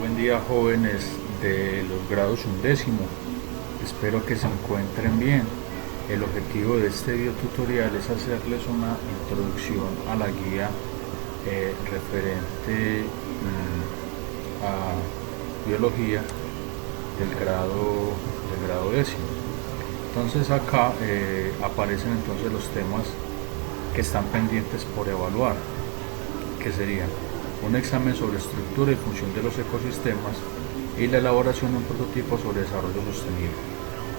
Buen día, jóvenes de los grados undécimo. Espero que se encuentren bien. El objetivo de este video tutorial es hacerles una introducción a la guía referente a biología del grado décimo. Entonces acá aparecen entonces los temas que están pendientes por evaluar, que serían un examen sobre estructura y función de los ecosistemas y la elaboración de un prototipo sobre desarrollo sostenible.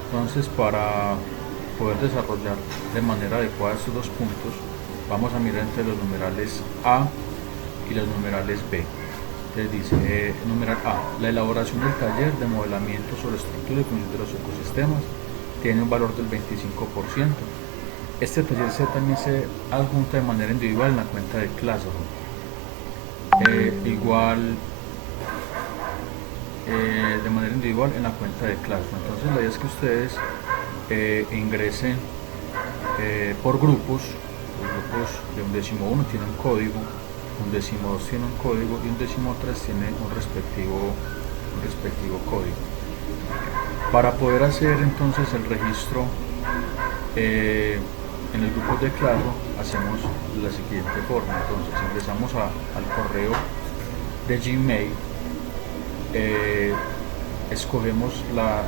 Entonces, para poder desarrollar de manera adecuada estos dos puntos, vamos a mirar entre los numerales A y los numerales B. Entonces dice, numeral A, la elaboración del taller de modelamiento sobre estructura y función de los ecosistemas tiene un valor del 25%. Este taller también se adjunta de manera individual en la cuenta de Classroom. De manera individual en la cuenta de Classroom. Entonces la idea es que ustedes ingresen por grupos. Los grupos de undécimo 1 tienen un código, undécimo 2 tiene un código y undécimo 3 tiene un respectivo código. Para poder hacer entonces el registro en el grupo de Classroom, hacemos la siguiente forma. Entonces ingresamos al correo de Gmail, escogemos las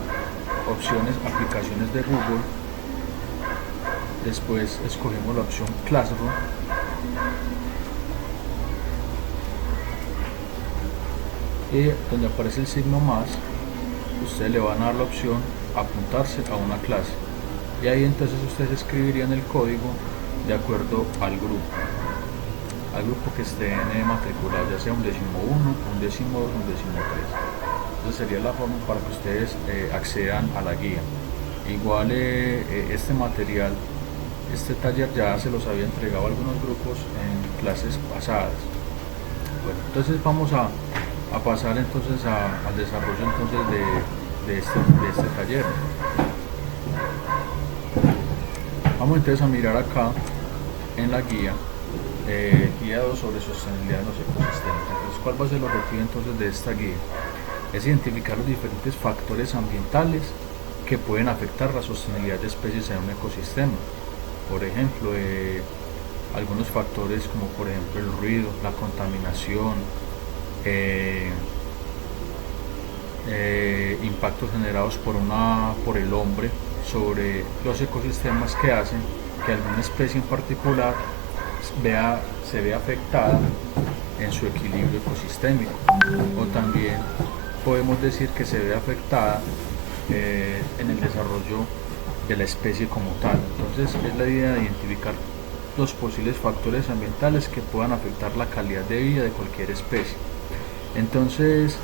opciones aplicaciones de Google, después escogemos la opción Classroom, y donde aparece el signo más, ustedes le van a dar la opción apuntarse a una clase, y ahí entonces ustedes escribirían el código de acuerdo al grupo que estén matriculados, ya sea undécimo 1, undécimo 2, undécimo 3. Entonces sería la forma para que ustedes accedan a la guía. Igual este material, este taller ya se los había entregado a algunos grupos en clases pasadas. Bueno, entonces vamos a pasar entonces al desarrollo entonces de este taller. Vamos entonces a mirar acá en la guía, guía 2 sobre sostenibilidad de los ecosistemas. Entonces, ¿cuál va a ser el objetivo entonces de esta guía? Es identificar los diferentes factores ambientales que pueden afectar la sostenibilidad de especies en un ecosistema. Por ejemplo, algunos factores como por ejemplo el ruido, la contaminación, impactos generados por el hombre sobre los ecosistemas, que hacen que alguna especie en particular se vea afectada en su equilibrio ecosistémico, o también podemos decir que se ve afectada en el desarrollo de la especie como tal. Entonces es la idea de identificar los posibles factores ambientales que puedan afectar la calidad de vida de cualquier especie. Entonces,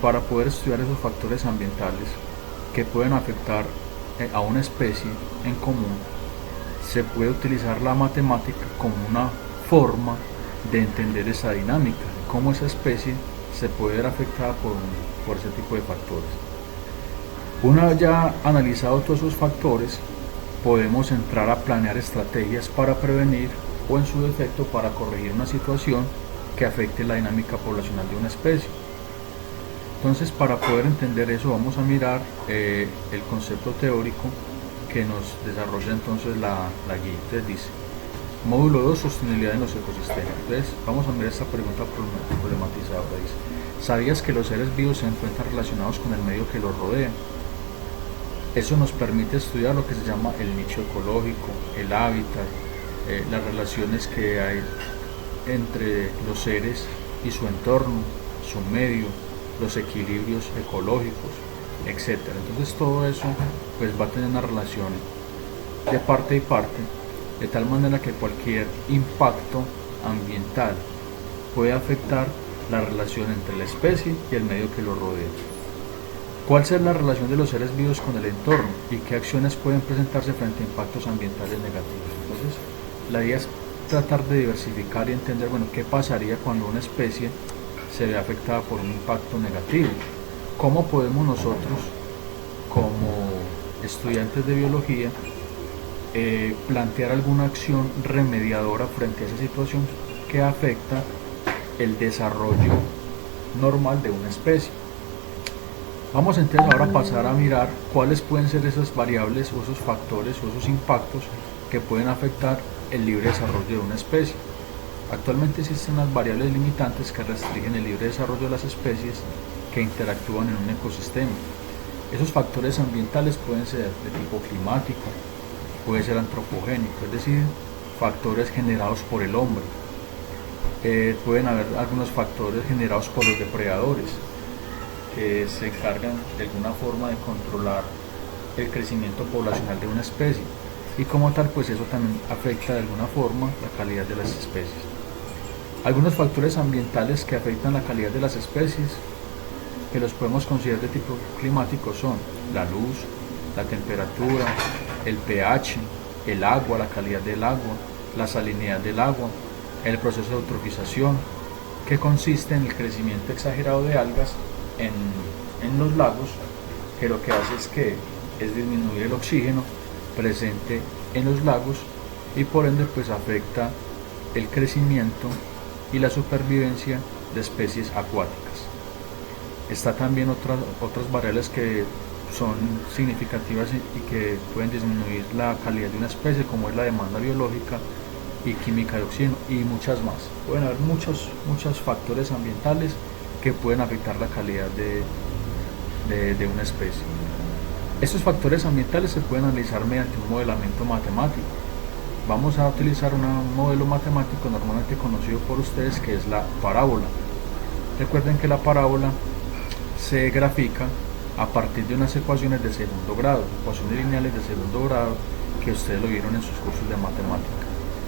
para poder estudiar esos factores ambientales que pueden afectar a una especie en común, se puede utilizar la matemática como una forma de entender esa dinámica, cómo esa especie se puede ver afectada por ese tipo de factores. Una vez ya analizado todos esos factores, podemos entrar a planear estrategias para prevenir o en su defecto para corregir una situación que afecte la dinámica poblacional de una especie. Entonces, para poder entender eso, vamos a mirar el concepto teórico que nos desarrolla entonces la guía. Entonces dice, módulo 2, sostenibilidad en los ecosistemas. Entonces vamos a mirar esta pregunta problematizada. Dice, ¿sabías que los seres vivos se encuentran relacionados con el medio que los rodea? Eso nos permite estudiar lo que se llama el nicho ecológico, el hábitat, las relaciones que hay entre los seres y su entorno, su medio, los equilibrios ecológicos, etc. Entonces todo eso pues va a tener una relación de parte y parte, de tal manera que cualquier impacto ambiental puede afectar la relación entre la especie y el medio que lo rodea. ¿Cuál será la relación de los seres vivos con el entorno y qué acciones pueden presentarse frente a impactos ambientales negativos? Entonces, la idea es tratar de diversificar y entender, bueno, qué pasaría cuando una especie se ve afectada por un impacto negativo. ¿Cómo podemos nosotros, como estudiantes de biología, plantear alguna acción remediadora frente a esa situación que afecta el desarrollo normal de una especie. Vamos entonces ahora a pasar a mirar cuáles pueden ser esas variables o esos factores o esos impactos que pueden afectar el libre desarrollo de una especie. Actualmente existen unas variables limitantes que restringen el libre desarrollo de las especies que interactúan en un ecosistema. Esos factores ambientales pueden ser de tipo climático, puede ser antropogénico, es decir, factores generados por el hombre. Pueden haber algunos factores generados por los depredadores, que se encargan de alguna forma de controlar el crecimiento poblacional de una especie, y como tal pues eso también afecta de alguna forma la calidad de las especies. Algunos factores ambientales que afectan la calidad de las especies que los podemos considerar de tipo climático son la luz, la temperatura, el pH, el agua, la calidad del agua, la salinidad del agua, el proceso de eutrofización, que consiste en el crecimiento exagerado de algas en los lagos, que lo que hace es disminuir el oxígeno presente en los lagos y por ende pues afecta el crecimiento y la supervivencia de especies acuáticas. Está también otras variables que son significativas y que pueden disminuir la calidad de una especie, como es la demanda biológica y química de oxígeno y muchas más. Pueden haber muchos factores ambientales que pueden afectar la calidad de una especie. Estos factores ambientales se pueden analizar mediante un modelamiento matemático. Vamos a utilizar un modelo matemático normalmente conocido por ustedes, que es la parábola. Recuerden que la parábola se grafica a partir de unas ecuaciones de segundo grado, ecuaciones lineales de segundo grado que ustedes lo vieron en sus cursos de matemática.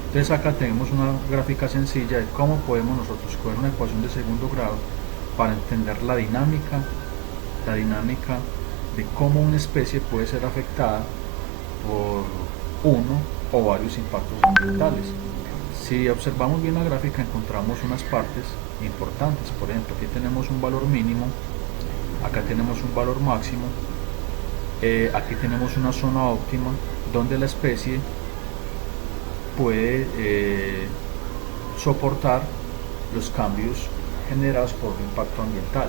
Entonces acá tenemos una gráfica sencilla de cómo podemos nosotros coger una ecuación de segundo grado para entender la dinámica de cómo una especie puede ser afectada por uno o varios impactos ambientales. Si observamos bien la gráfica encontramos unas partes importantes. Por ejemplo, aquí tenemos un valor mínimo, acá tenemos un valor máximo, aquí tenemos una zona óptima donde la especie puede soportar los cambios generados por un impacto ambiental.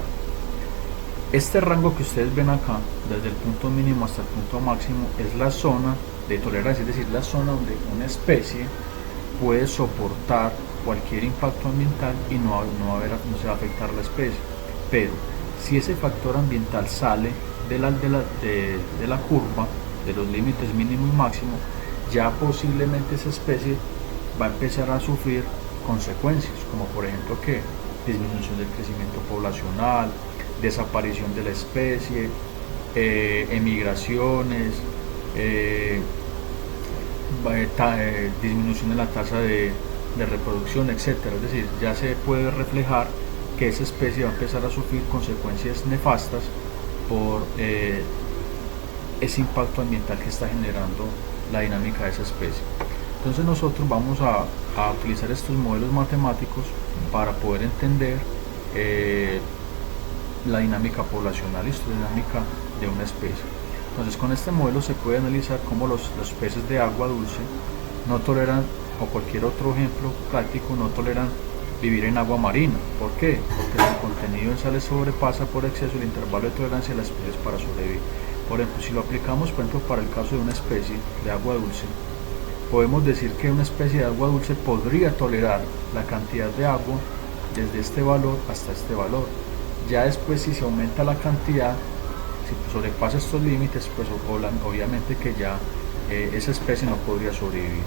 Este rango que ustedes ven acá, desde el punto mínimo hasta el punto máximo, es la zona de tolerancia, es decir, la zona donde una especie puede soportar cualquier impacto ambiental y no se va a afectar la especie. Pero si ese factor ambiental sale de la curva, de los límites mínimo y máximo, ya posiblemente esa especie va a empezar a sufrir consecuencias, como por ejemplo que disminución del crecimiento poblacional, desaparición de la especie, emigraciones, disminución de la tasa de reproducción, etcétera. Es decir, ya se puede reflejar que esa especie va a empezar a sufrir consecuencias nefastas por ese impacto ambiental que está generando la dinámica de esa especie. Entonces nosotros vamos a utilizar estos modelos matemáticos para poder entender la dinámica poblacional y la dinámica de una especie. Entonces con este modelo se puede analizar cómo los peces de agua dulce no toleran, o cualquier otro ejemplo práctico, no toleran vivir en agua marina. ¿Por qué? Porque su contenido en sales sobrepasa por exceso el intervalo de tolerancia de las especies para sobrevivir. Por ejemplo, si lo aplicamos por ejemplo para el caso de una especie de agua dulce, podemos decir que una especie de agua dulce podría tolerar la cantidad de agua desde este valor hasta este valor. Ya después, si se aumenta la cantidad, si sobrepasa estos límites, pues obviamente que ya esa especie no podría sobrevivir.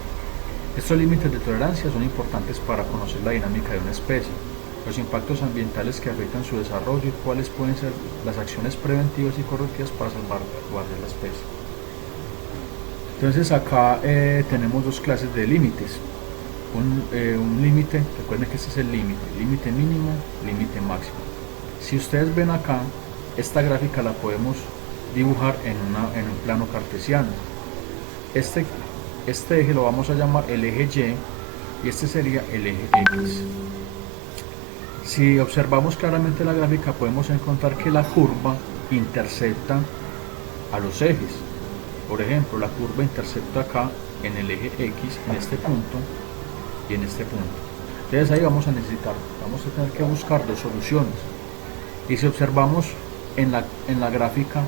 Estos límites de tolerancia son importantes para conocer la dinámica de una especie, los impactos ambientales que afectan su desarrollo y cuáles pueden ser las acciones preventivas y correctivas para salvaguardar la especie. Entonces acá tenemos dos clases de límites. Un límite, recuerden que este es el límite mínimo, límite máximo. Si ustedes ven acá, esta gráfica la podemos dibujar en un plano cartesiano. Este eje lo vamos a llamar el eje Y y este sería el eje X. Si observamos claramente la gráfica podemos encontrar que la curva intercepta a los ejes. Por ejemplo, la curva intercepta acá en el eje X, en este punto y en este punto. Entonces ahí vamos a tener que buscar dos soluciones. Y si observamos en la gráfica,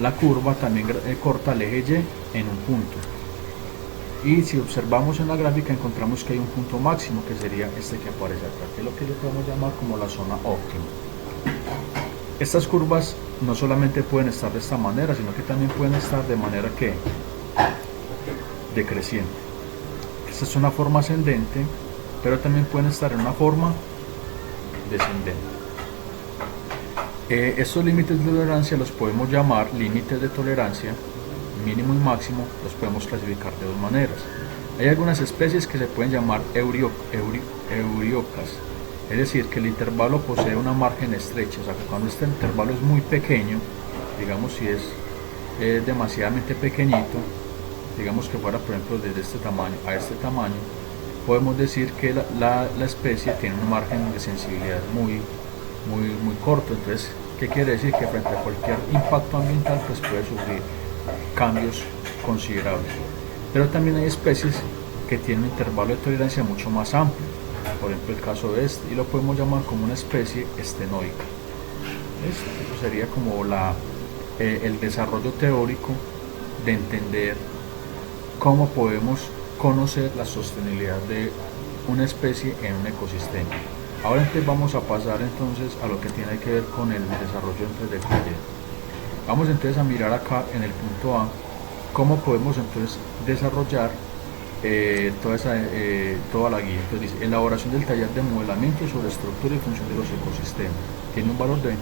la curva también corta el eje Y en un punto. Y si observamos en la gráfica encontramos que hay un punto máximo, que sería este que aparece acá, que es lo que le podemos llamar como la zona óptima. Estas curvas no solamente pueden estar de esta manera, sino que también pueden estar de manera que decreciente. Esta es una forma ascendente, pero también pueden estar en una forma descendente. Estos límites de tolerancia los podemos llamar límites de tolerancia mínimo y máximo, los podemos clasificar de dos maneras. Hay algunas especies que se pueden llamar euriocas, es decir, que el intervalo posee una margen estrecha, o sea, que cuando este intervalo es muy pequeño, digamos si es demasiadamente pequeñito, digamos que fuera por ejemplo desde este tamaño a este tamaño, podemos decir que la especie tiene un margen de sensibilidad muy corto. Entonces, ¿qué quiere decir? Que frente a cualquier impacto ambiental pues puede sufrir cambios considerables. Pero también hay especies que tienen un intervalo de tolerancia mucho más amplio, por ejemplo el caso de este, y lo podemos llamar como una especie estenoica. Eso sería como el desarrollo teórico de entender cómo podemos conocer la sostenibilidad de una especie en un ecosistema. Ahora entonces vamos a pasar entonces a lo que tiene que ver con el desarrollo del taller. Vamos entonces a mirar acá en el punto A cómo podemos entonces desarrollar toda la guía. Entonces dice, elaboración del taller de modelamiento sobre estructura y función de los ecosistemas. Tiene un valor de 25%.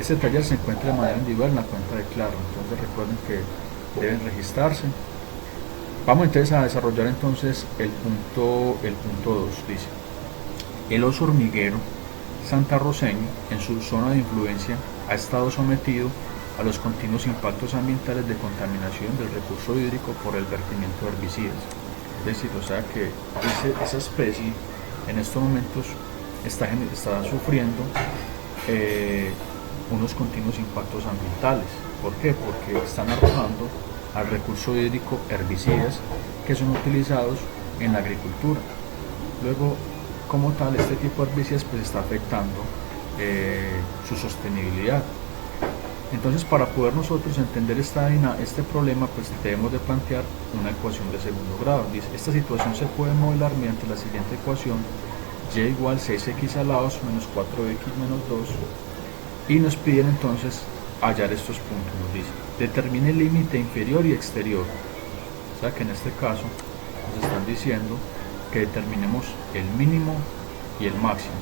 Este taller se encuentra de manera individual en la cuenta de Claro, entonces recuerden que deben registrarse. Vamos entonces a desarrollar entonces el punto 2. Dice, el oso hormiguero santarroceño en su zona de influencia ha estado sometido a los continuos impactos ambientales de contaminación del recurso hídrico por el vertimiento de herbicidas. Es decir, o sea que esa especie en estos momentos está sufriendo unos continuos impactos ambientales. ¿Por qué? Porque están arrojando al recurso hídrico herbicidas que son utilizados en la agricultura. Luego, como tal, este tipo de herbicidas pues está afectando su sostenibilidad. Entonces, para poder nosotros entender este problema, pues debemos de plantear una ecuación de segundo grado. Dice, esta situación se puede modelar mediante la siguiente ecuación: y igual 6x alados menos 4x menos 2, y nos piden entonces hallar estos puntos. Nos dice, determine el límite inferior y exterior. O sea que en este caso nos están diciendo que determinemos el mínimo y el máximo.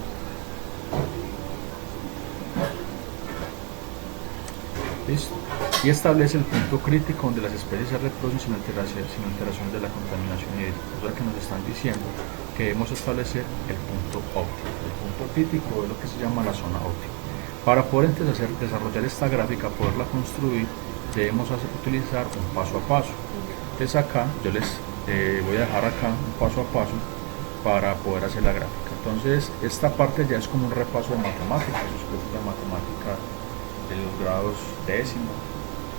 ¿Listo? Y establece el punto crítico donde las especies se reproducen sin alteración de la contaminación hídrica. O sea que nos están diciendo que debemos establecer el punto óptimo. El punto crítico es lo que se llama la zona óptima. Para poder entonces desarrollar esta gráfica, poderla construir, debemos utilizar un paso a paso. Entonces acá yo les voy a dejar acá un paso a paso para poder hacer la gráfica. Entonces esta parte ya es como un repaso de matemáticas, los cursos de matemática de los grados 10º,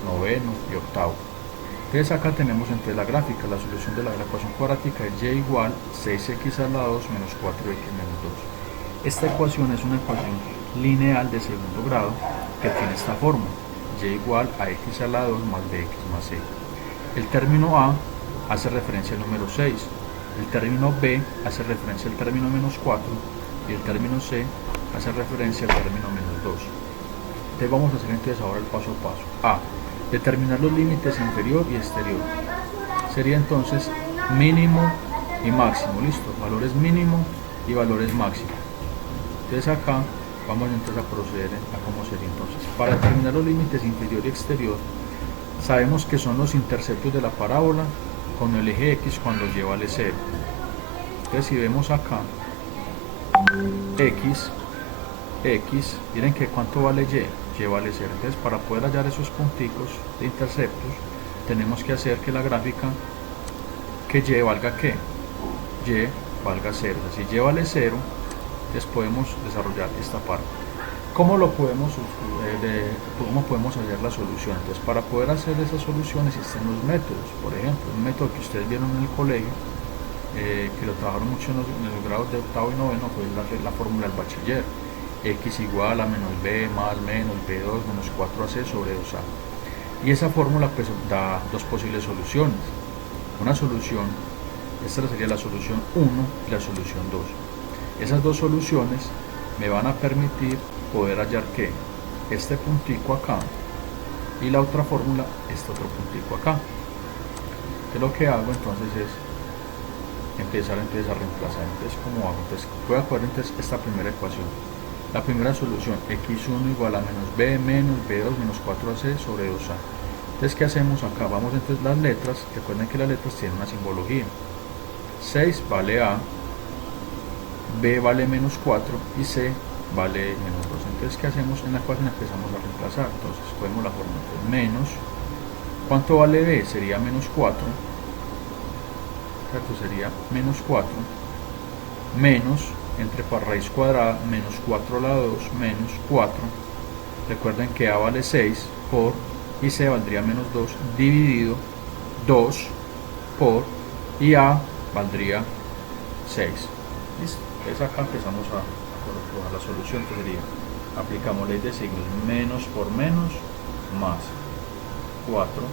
9º y 8º. Entonces acá tenemos entonces la gráfica, la solución de la ecuación cuadrática es y igual 6x a la 2 menos 4x menos 2. Esta ecuación es una ecuación lineal de segundo grado que tiene esta forma: y igual a x a la 2 más bx más c. El término a hace referencia al número 6, el término b hace referencia al término menos 4 y el término c hace referencia al término menos 2. Entonces vamos a hacer entonces ahora el paso a paso. A, determinar los límites inferior y exterior. Sería entonces mínimo y máximo, listo, valores mínimo y valores máximo. Entonces acá vamos entonces a proceder a cómo sería entonces. Para determinar los límites inferior y exterior, sabemos que son los interceptos de la parábola con el eje x cuando y vale 0. Entonces si vemos acá x, miren que cuánto vale y vale 0. Entonces para poder hallar esos punticos de interceptos tenemos que hacer que la gráfica, que y valga ¿qué? Y valga 0. O sea, si y vale 0, entonces podemos desarrollar esta parte. ¿Cómo podemos hallar la solución? Entonces, para poder hacer esas soluciones existen los métodos. Por ejemplo, un método que ustedes vieron en el colegio, que lo trabajaron mucho en los grados de 8º y 9º, fue la fórmula del bachiller. x igual a menos b más menos b2 menos 4ac sobre 2a. Y esa fórmula pues da dos posibles soluciones. Una solución, esta sería la solución 1 y la solución 2. Esas dos soluciones me van a permitir poder hallar que este puntico acá y la otra fórmula, este otro puntico acá. Que lo que hago entonces es empezar a reemplazar. Entonces, ¿cómo hago? Entonces, voy a coger entonces esta primera ecuación. La primera solución, x1 igual a menos b menos b2 menos 4ac sobre 2a. Entonces, ¿qué hacemos acá? Vamos entonces las letras. Recuerden que las letras tienen una simbología. 6 vale a, b vale menos 4 y c vale menos 2. Entonces, ¿qué hacemos? En la ecuación empezamos a reemplazar. Entonces, cogemos la fórmula. Menos, ¿cuánto vale b? Sería menos 4. ¿Cierto? Sería menos 4 menos, entre raíz cuadrada, menos 4 a la 2, menos 4. Recuerden que a vale 6 por, y c valdría menos 2, dividido 2 por, y a valdría 6. ¿Listo? Entonces acá empezamos a colocar la solución, que sería, aplicamos ley de signos, menos por menos, más 4,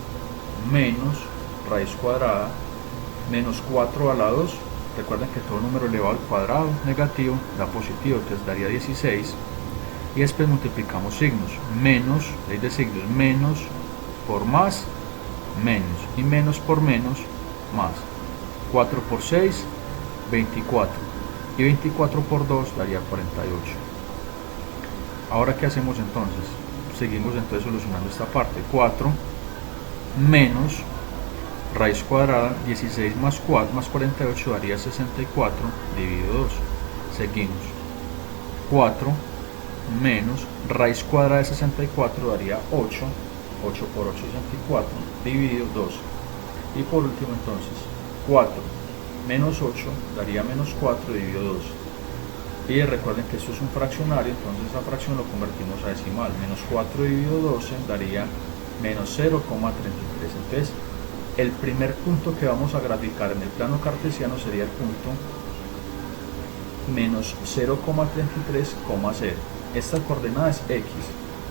menos raíz cuadrada, menos 4 a la 2, recuerden que todo número elevado al cuadrado negativo da positivo, entonces daría 16, y después multiplicamos signos, menos, ley de signos, menos por más, menos, y menos por menos, más, 4 por 6, 24, y 24 por 2 daría 48. Ahora, ¿qué hacemos entonces? Seguimos entonces solucionando esta parte, 4 menos raíz cuadrada, 16 más 4 más 48 daría 64, dividido 2. Seguimos. 4 menos raíz cuadrada de 64 daría 8. 8 por 8, 64, dividido 2. Y por último entonces, 4 menos 8 daría menos 4, dividido 2. Y recuerden que esto es un fraccionario, entonces esa fracción lo convertimos a decimal. Menos 4 dividido 12 daría menos 0,33. Entonces, el primer punto que vamos a graficar en el plano cartesiano sería el punto menos 0,33,0. Esta coordenada es x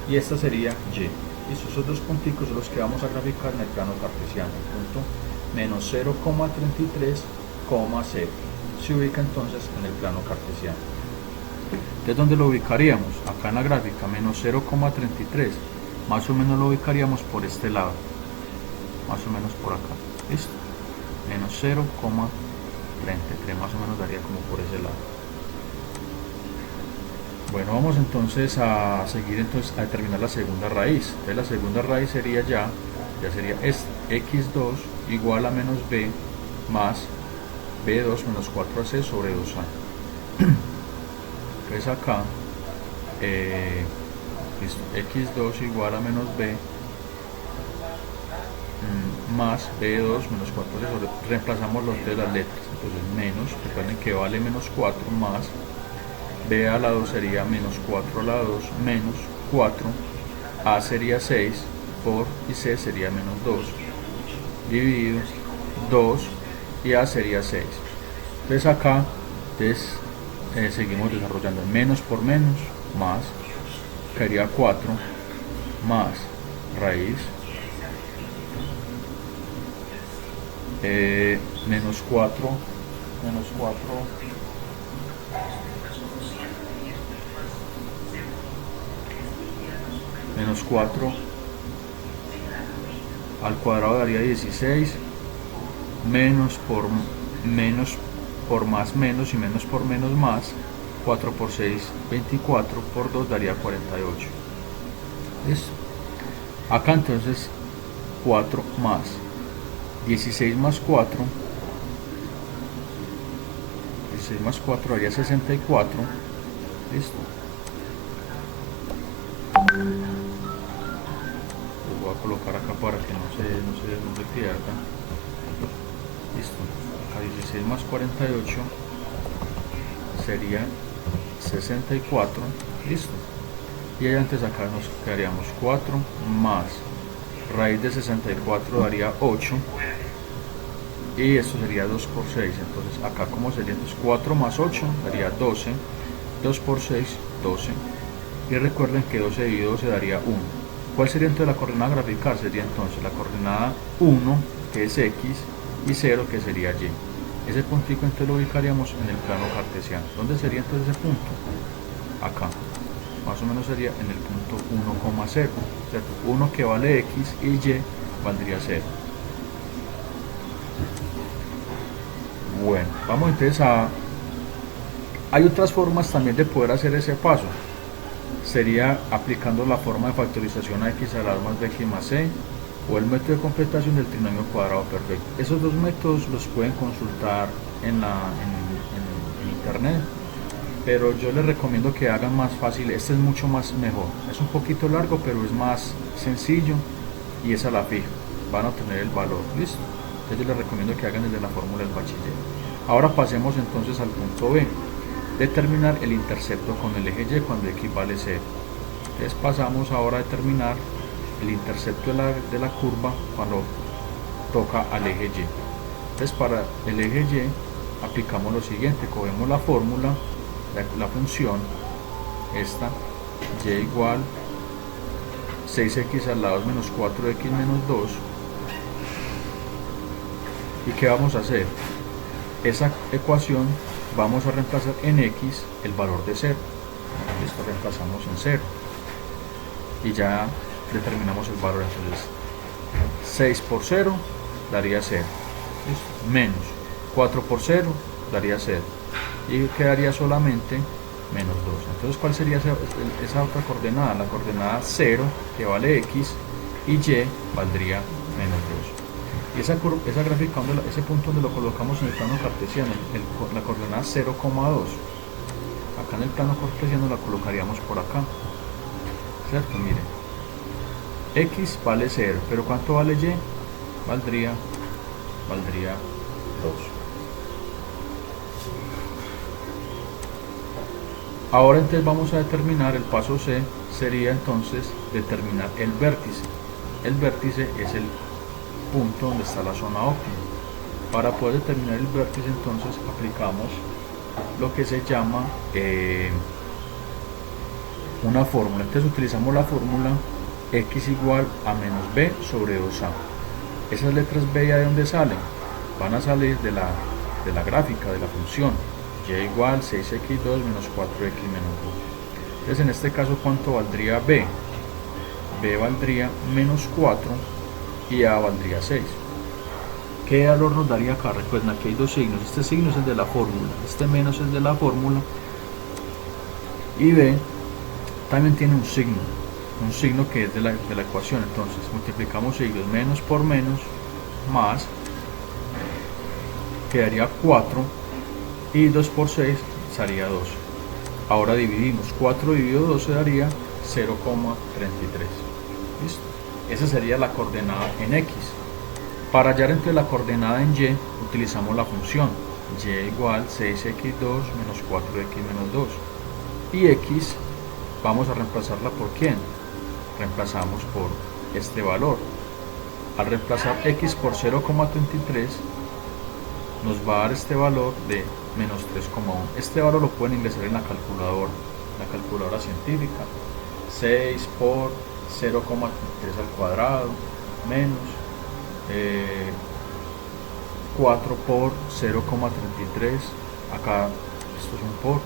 y esta sería y. Y esos dos punticos son los que vamos a graficar en el plano cartesiano. El punto menos 0,33,0 se ubica entonces en el plano cartesiano. Entonces, ¿dónde lo ubicaríamos? Acá en la gráfica, menos 0,33. Más o menos lo ubicaríamos por este lado. Más o menos por acá, ¿listo? Menos 0,33, más o menos daría como por ese lado. Bueno, vamos entonces a seguir a determinar la segunda raíz. Entonces la segunda raíz sería ya sería x2 igual a menos b más b2 menos 4ac sobre 2a. Entonces acá, listo, x2 igual a menos b más b2 menos 4 sobre, reemplazamos los de las letras, entonces menos, recuerden que vale menos 4 más b a la 2 sería menos 4 a la 2 menos 4, a sería 6 por, y c sería menos 2 dividido 2 y a sería 6. Entonces acá seguimos desarrollando menos por menos, más, quedaría 4 más raíz menos 4 al cuadrado daría 16, menos por más menos y menos por menos más, 4 por 6, 24, por 2 daría 48. ¿Listo? Acá entonces 4 más 16 más 4, 16 más 4 daría 64, listo. Lo voy a colocar acá para que no se pierda. Listo. Acá 16 más 48 sería 64, listo. Y antes acá nos quedaríamos 4 más raíz de 64 daría 8, y esto sería 2 por 6, entonces acá como sería, entonces 4 más 8 daría 12, 2 por 6, 12. Y recuerden que 12 dividido 12 daría 1. ¿Cuál sería entonces la coordenada a graficar? Sería entonces la coordenada 1, que es X, y 0, que sería Y. Ese puntico entonces lo ubicaríamos en el plano cartesiano. ¿Dónde sería entonces ese punto? Acá. Más o menos sería en el punto 1,0. 1 que vale X y Y valdría 0. Bueno, vamos entonces a... Hay otras formas también de poder hacer ese paso. Sería aplicando la forma de factorización a x a la más b más c, o el método de completación del trinomio cuadrado perfecto. Esos dos métodos los pueden consultar en internet, pero yo les recomiendo que hagan más fácil. Este es mucho más mejor. Es un poquito largo, pero es más sencillo y es a la fija. Van a obtener el valor. ¿Listo? Entonces yo les recomiendo que hagan desde la fórmula del bachiller. Ahora pasemos entonces al punto B. Determinar el intercepto con el eje Y cuando x vale 0. Entonces pasamos ahora a determinar el intercepto de la curva cuando toca al eje Y. Entonces para el eje Y aplicamos lo siguiente: cogemos la fórmula, la función esta, y igual 6x al lado menos 4x menos 2. ¿Y qué vamos a hacer? Esa ecuación vamos a reemplazar en x el valor de 0. Esto reemplazamos en 0 y ya determinamos el valor. Entonces 6 por 0 daría 0. ¿Listo? Menos 4 por 0 daría 0 y quedaría solamente menos 2. Entonces, ¿cuál sería esa otra coordenada? La coordenada 0, que vale x, y y valdría menos 2. Y esa gráfica, ese punto donde lo colocamos en el plano cartesiano, la coordenada 0,2, acá en el plano cartesiano la colocaríamos por acá, ¿cierto? Miren, x vale 0, pero ¿cuánto vale y? Valdría 2. Ahora entonces vamos a determinar el paso C. Sería entonces determinar el vértice. El vértice es el punto donde está la zona óptima. Para poder determinar el vértice entonces aplicamos lo que se llama una fórmula. Entonces utilizamos la fórmula x igual a menos b sobre 2a. Esas letras b y a, ¿de dónde salen? Van a salir de la gráfica de la función y igual 6x2 menos 4x menos 2. Entonces en este caso, ¿cuánto valdría b? B valdría menos 4 y a valdría 6. ¿Qué valor nos daría acá? Recuerden, aquí hay dos signos. Este signo es el de la fórmula, este menos es de la fórmula, y b también tiene un signo que es de la ecuación. Entonces multiplicamos signos, menos por menos más, quedaría 4, y 2 por 6 sería 2. Ahora dividimos, 4 dividido 12 daría 0,33. ¿Listo? Esa sería la coordenada en x. Para hallar entre la coordenada en y, utilizamos la función y igual 6x2 menos 4x menos 2. Y x vamos a reemplazarla por ¿quién? Reemplazamos por este valor. Al reemplazar x por 0,33 nos va a dar este valor de menos 3,1. Este valor lo pueden ingresar en la calculadora científica. 6 por 0,3 al cuadrado menos 4 por 0,33. Acá esto es un por.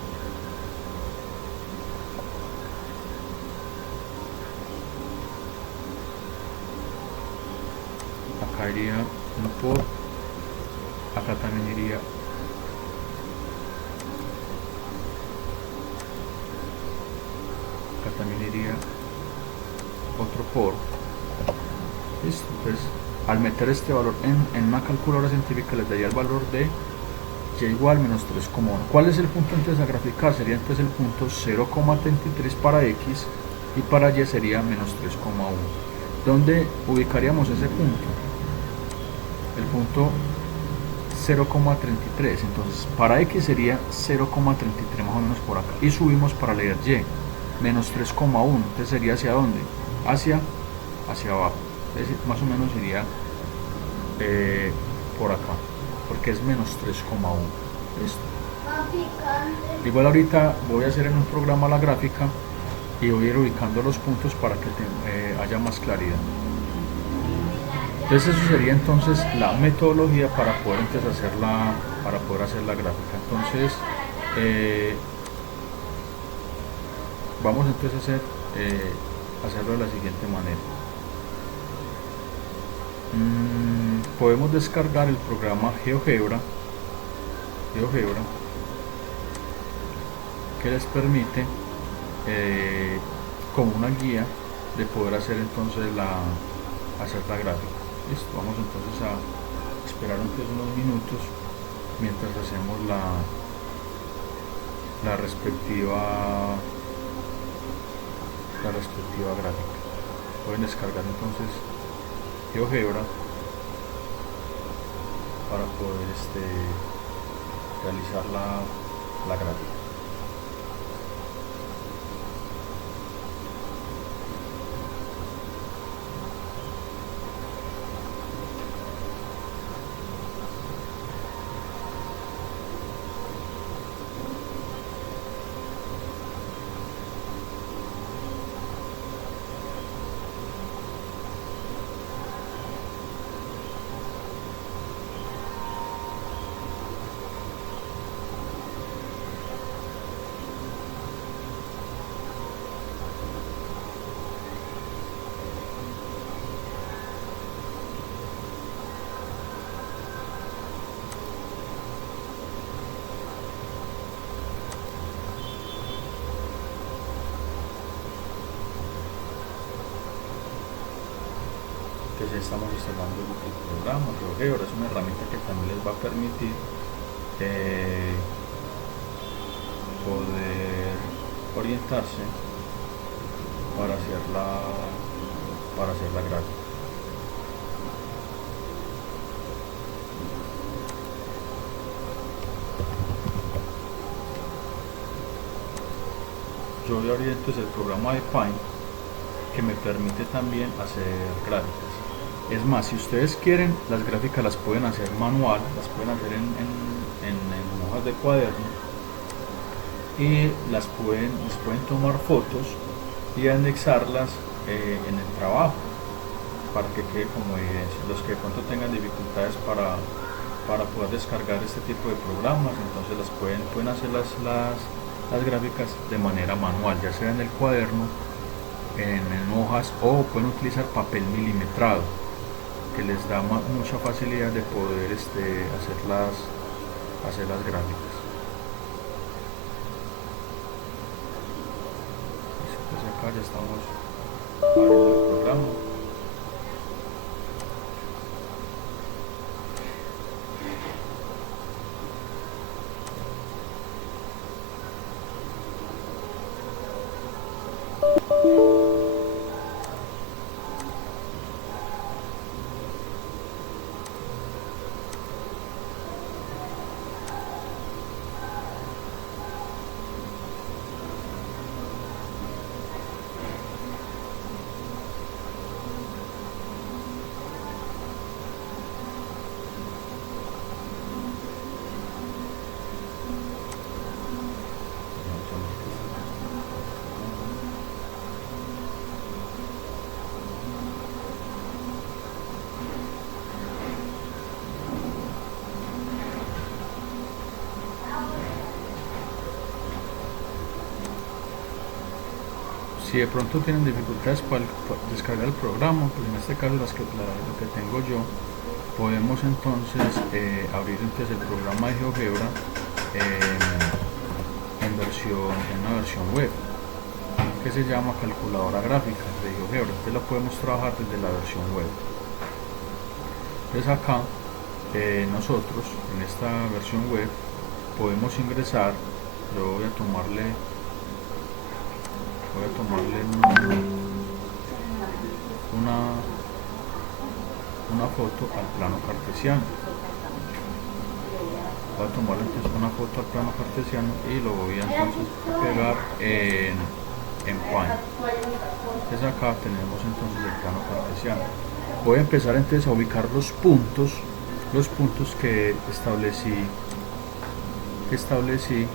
Acá iría un por. Acá también iría otro por. ¿Listo? Entonces, al meter este valor en una calculadora científica, les daría el valor de y igual menos 3,1. ¿Cuál es el punto entonces a graficar? Sería entonces el punto 0,33 para x y para y sería menos 3,1. ¿Dónde ubicaríamos ese punto? El punto 0,33. Entonces para x sería 0,33 más o menos por acá, y subimos para leer y menos 3,1. entonces sería ¿hacia dónde? Hacia abajo. Es decir, más o menos iría por acá, porque es menos 3,1. ¿Listo? Igual ahorita voy a hacer en un programa la gráfica y voy a ir ubicando los puntos para que haya más claridad. Entonces eso sería entonces la metodología para poder hacer la gráfica. Entonces vamos entonces a hacerlo de la siguiente manera. Podemos descargar el programa GeoGebra que les permite como una guía de poder hacer entonces la gráfica. Listo, vamos entonces a esperar unos minutos mientras hacemos la respectiva gráfica. Pueden descargar entonces GeoGebra para poder realizar la gráfica. Entonces estamos instalando el programa GeoGebra. Es una herramienta que también les va a permitir poder orientarse para hacer la gráfica. Yo voy a abrir entonces el programa de Paint, que me permite también hacer gráficas. Es más, si ustedes quieren, las gráficas las pueden hacer manual, las pueden hacer en hojas de cuaderno y les pueden tomar fotos y anexarlas en el trabajo para que quede como evidencia. Los que de pronto tengan dificultades para poder descargar este tipo de programas, entonces pueden hacer las gráficas de manera manual, ya sea en el cuaderno, en hojas, o pueden utilizar papel milimetrado, que les da mucha facilidad de poder hacer las gráficas. Entonces acá ya estamos abriendo el programa. Si de pronto tienen dificultades para descargar el programa, pues en este caso lo que tengo yo, podemos entonces abrir entonces el programa de GeoGebra en una versión web que se llama calculadora gráfica de GeoGebra. Entonces la podemos trabajar desde la versión web. Entonces acá nosotros en esta versión web podemos ingresar. Yo voy a tomarle una foto al plano cartesiano. Voy a tomar entonces una foto al plano cartesiano y lo voy a entonces pegar en Paint. Entonces acá tenemos entonces el plano cartesiano. Voy a empezar entonces a ubicar los puntos que establecí que establecí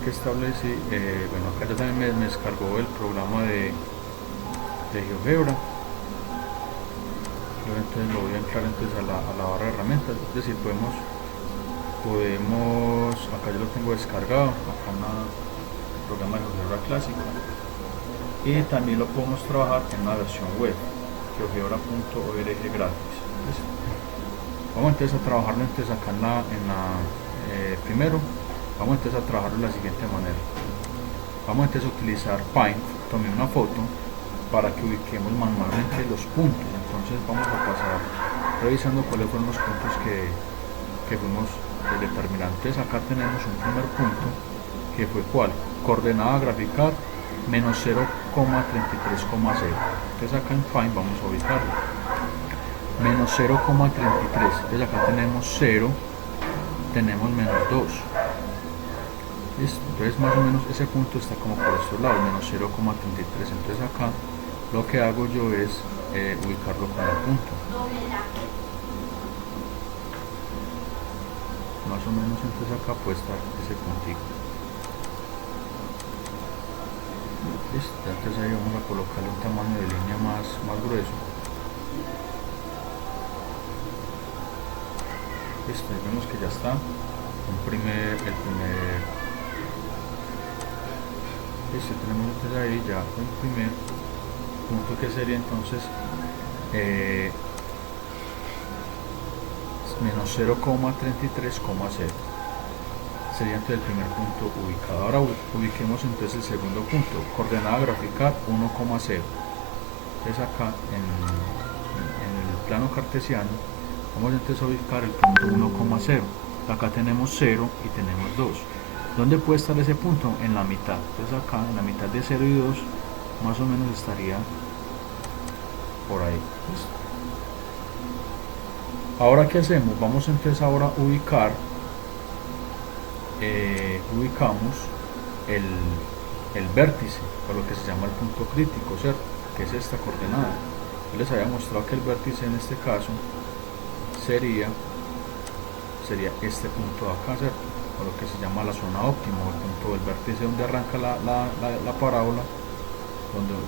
bueno, acá ya también me descargó el programa de GeoGebra. Entonces lo voy a anclar entonces a la barra de herramientas, es decir, podemos acá yo lo tengo descargado, acá en el programa de GeoGebra clásico, y también lo podemos trabajar en una versión web, geogebra.org gratis. Vamos entonces a trabajarlo entonces acá primero vamos entonces a trabajarlo de la siguiente manera. Vamos entonces a utilizar Paint, tomé una foto para que ubiquemos manualmente los puntos. Entonces vamos a pasar revisando cuáles fueron los puntos que fuimos determinando. Entonces acá tenemos un primer punto que fue ¿cuál? Coordenada a graficar menos 0,33,0. Entonces acá en Paint vamos a ubicarlo menos 0,33. Entonces acá tenemos 0, tenemos menos 2. ¿Listo? Entonces más o menos ese punto está como por estos lados, menos 0,33. Entonces acá lo que hago yo es ubicarlo con el punto. Más o menos entonces acá puede estar ese puntito. ¿Listo? Entonces ahí vamos a colocarle un tamaño de línea más grueso. Listo, ahí vemos que ya está listo, tenemos entonces ahí ya un primer punto que sería entonces menos 0,33,0. Sería entonces el primer punto ubicado. Ahora ubiquemos entonces el segundo punto, coordenada graficar 1,0. Entonces acá en el plano cartesiano vamos entonces a ubicar el punto 1,0. Acá tenemos 0 y tenemos 2. ¿Dónde puede estar ese punto? En la mitad. Entonces acá en la mitad de 0 y 2 más o menos estaría por ahí. ¿Listo? Ahora ¿qué hacemos? Vamos entonces ahora a ubicar ubicamos el vértice, o lo que se llama el punto crítico, ¿cierto? Que es esta coordenada. Yo les había mostrado que el vértice en este caso sería este punto de acá, ¿cierto? O lo que se llama la zona óptima, o el punto del vértice donde arranca la parábola,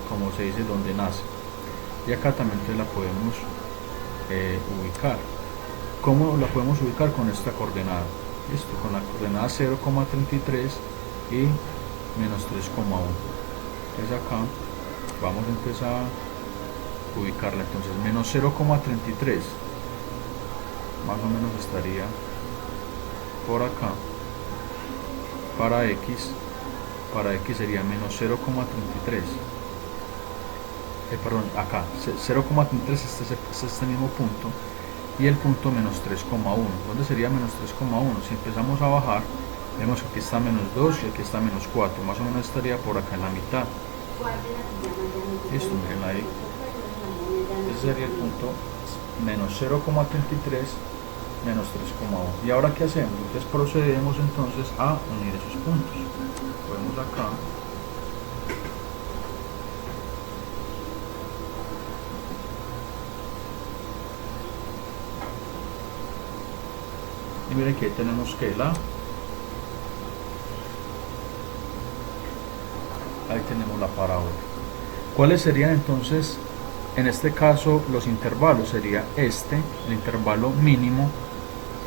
como se dice, donde nace. Y acá también la podemos ubicar. ¿Cómo la podemos ubicar? Con esta coordenada. Listo, con la coordenada 0,33 y menos 3,1. Entonces acá vamos a empezar a ubicarla. Entonces menos 0,33 más o menos estaría por acá. Para x sería menos 0,33. Perdón, acá 0,33 es este mismo punto, y el punto menos 3,1. ¿Dónde sería menos 3,1? Si empezamos a bajar, vemos que aquí está menos 2 y aquí está menos 4. Más o menos estaría por acá en la mitad. Listo, miren ahí. Ese sería el punto menos 0,33 menos 3,1. ¿Y ahora qué hacemos? Entonces procedemos entonces a unir esos puntos. Podemos acá. Y miren que ahí tenemos que ahí tenemos la parábola. ¿Cuáles serían entonces, en este caso, los intervalos? Sería el intervalo mínimo,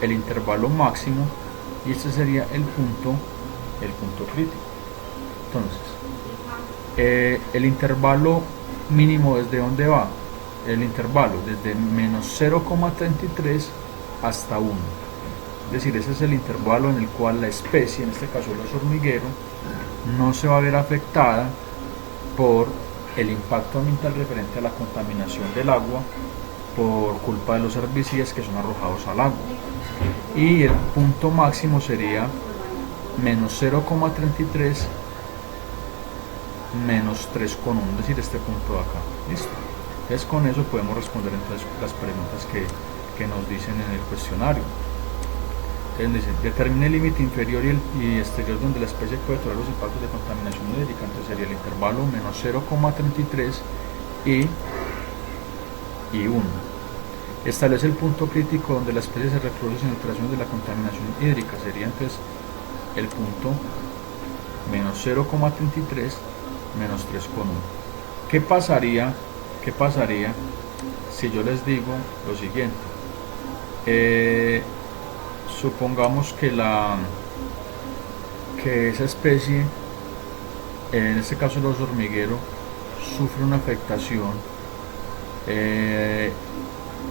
el intervalo máximo, y este sería el punto crítico. Entonces, el intervalo mínimo, ¿desde dónde va? El intervalo desde menos 0,33 hasta 1. Es decir, ese es el intervalo en el cual la especie, en este caso el oso hormiguero, no se va a ver afectada por el impacto ambiental referente a la contaminación del agua por culpa de los herbicidas que son arrojados al agua. Y el punto máximo sería menos 0,33 menos 3,1, es decir, este punto de acá. ¿Listo? Entonces con eso podemos responder entonces las preguntas que nos dicen en el cuestionario. Entonces dice, determine el límite inferior y exterior donde la especie puede tolerar los impactos de contaminación hídrica. Entonces sería el intervalo menos 0,33 y 1. Establece el punto crítico donde la especie se reproduce sin alteraciones de la contaminación hídrica. Sería entonces el punto menos 0,33 menos 3,1. ¿Qué pasaría si yo les digo lo siguiente? Supongamos que esa especie, en este caso el oso hormiguero, sufre una afectación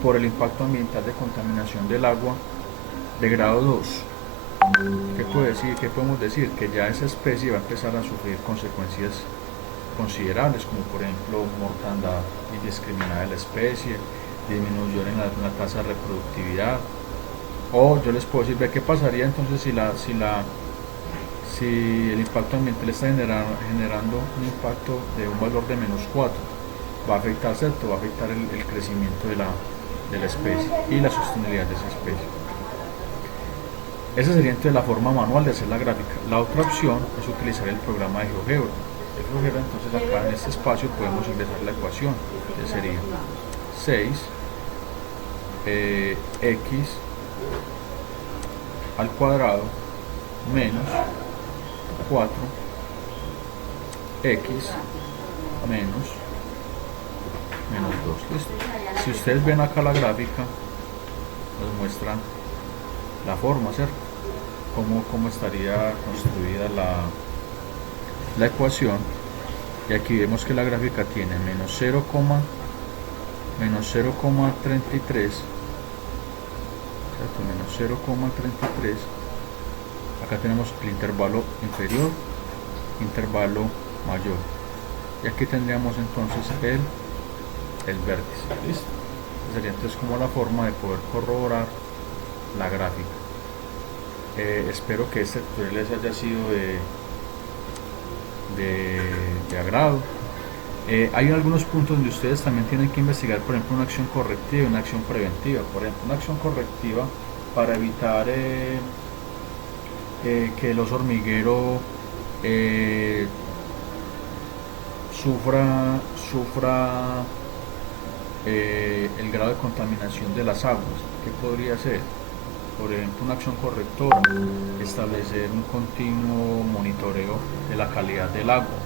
por el impacto ambiental de contaminación del agua de grado 2. ¿Qué podemos decir? Que ya esa especie va a empezar a sufrir consecuencias considerables, como por ejemplo mortandad indiscriminada de la especie, disminución en la tasa de reproductividad. O yo les puedo decir, ¿qué pasaría entonces si el impacto ambiental está generando un impacto de un valor de menos 4? Va a afectar, ¿cierto? Va a afectar el crecimiento de la especie y la sostenibilidad de esa especie. Esa sería entonces la forma manual de hacer la gráfica. La otra opción es utilizar el programa de GeoGebra. Entonces acá en este espacio podemos ingresar la ecuación, que sería 6 x al cuadrado menos 4 x menos 2. ¿Listo? Si ustedes ven acá la gráfica, nos muestra la forma, ¿cierto? Cómo estaría construida la ecuación. Y aquí vemos que la gráfica tiene menos 0,33, ¿cierto? Menos 0,33. Acá tenemos el intervalo inferior, intervalo mayor. Y aquí tendríamos entonces el vértice. ¿Listo? Sería entonces como la forma de poder corroborar la gráfica. Espero que este tutorial les haya sido de agrado. Hay algunos puntos donde ustedes también tienen que investigar, por ejemplo, una acción correctiva y una acción preventiva. Por ejemplo, una acción correctiva para evitar que el oso hormiguero sufra el grado de contaminación de las aguas. ¿Qué podría ser? Por ejemplo, una acción correctora, establecer un continuo monitoreo de la calidad del agua.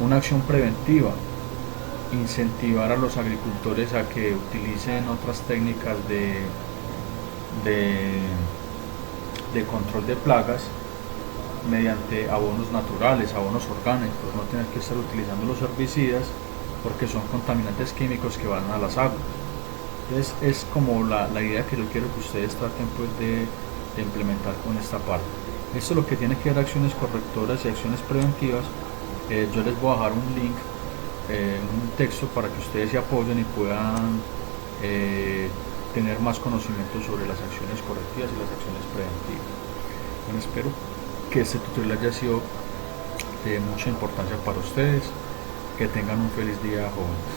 Una acción preventiva, incentivar a los agricultores a que utilicen otras técnicas de control de plagas mediante abonos naturales, abonos orgánicos, no tener que estar utilizando los herbicidas porque son contaminantes químicos que van a las aguas. Entonces es como la idea que yo quiero que ustedes traten pues de implementar con esta parte. Esto es lo que tiene que ver acciones correctoras y acciones preventivas. Yo les voy a dejar un link, un texto para que ustedes se apoyen y puedan tener más conocimiento sobre las acciones correctivas y las acciones preventivas. Bueno, espero que este tutorial haya sido de mucha importancia para ustedes. Que tengan un feliz día, jóvenes.